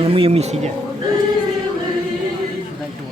на моєму місці йде. Дайте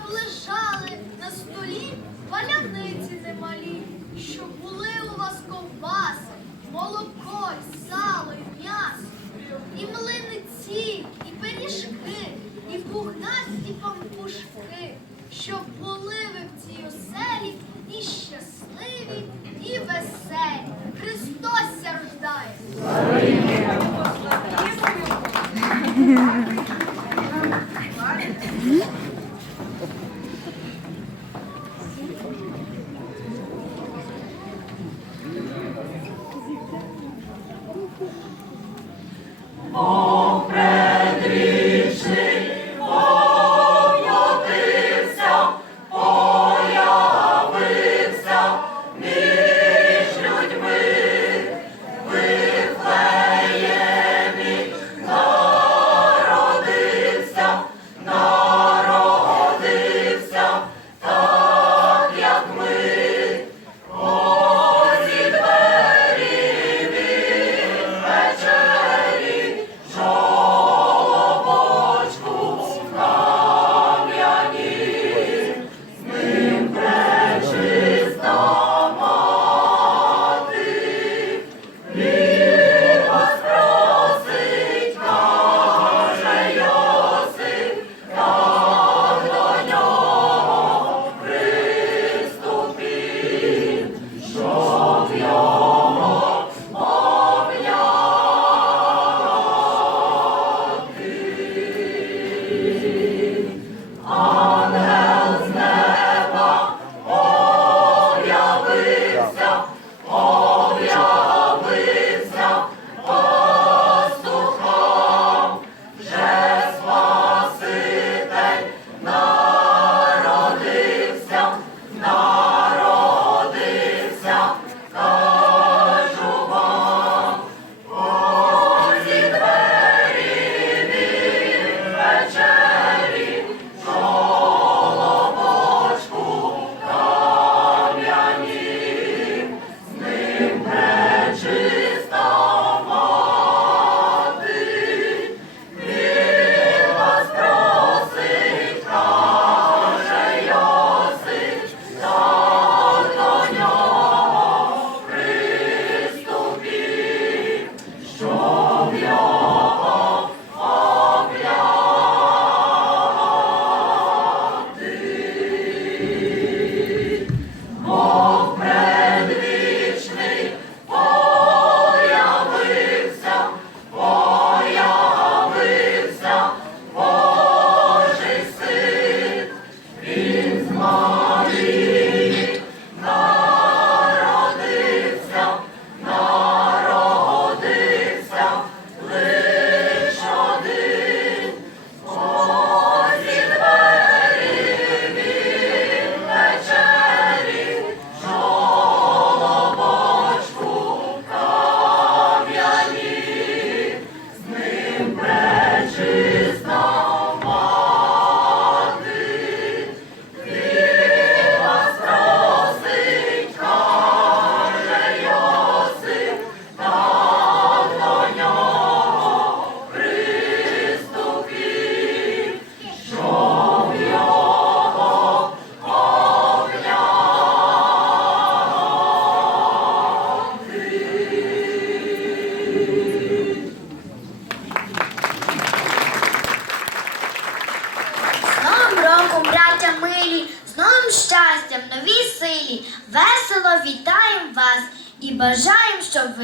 щоб лежали на столі паляниці немалі, щоб були у вас ковбаси, молоко, сало, й м'ясо, і млиниці, і пиріжки, і пухнасті пампушки, щоб були ви в цій оселі і щасливі, і веселі. Христос рождає!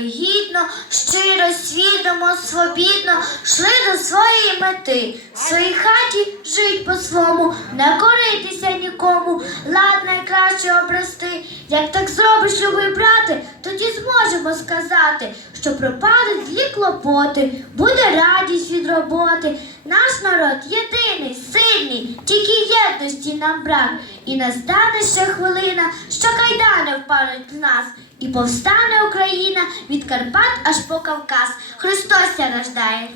Гідно, щиро, свідомо, свобідно йшли до своєї мети. В своїй хаті жить по-свому, не коритися нікому, лад найкраще обрести. Як так зробиш, любий брате, тоді зможемо сказати, що пропадуть злі клопоти, буде радість від роботи. Наш народ єдиний, сильний, тільки єдності нам брак. І настане ще хвилина, що кайдани впадуть з нас, і повстане Україна від Карпат аж по Кавказ. Христос рождає.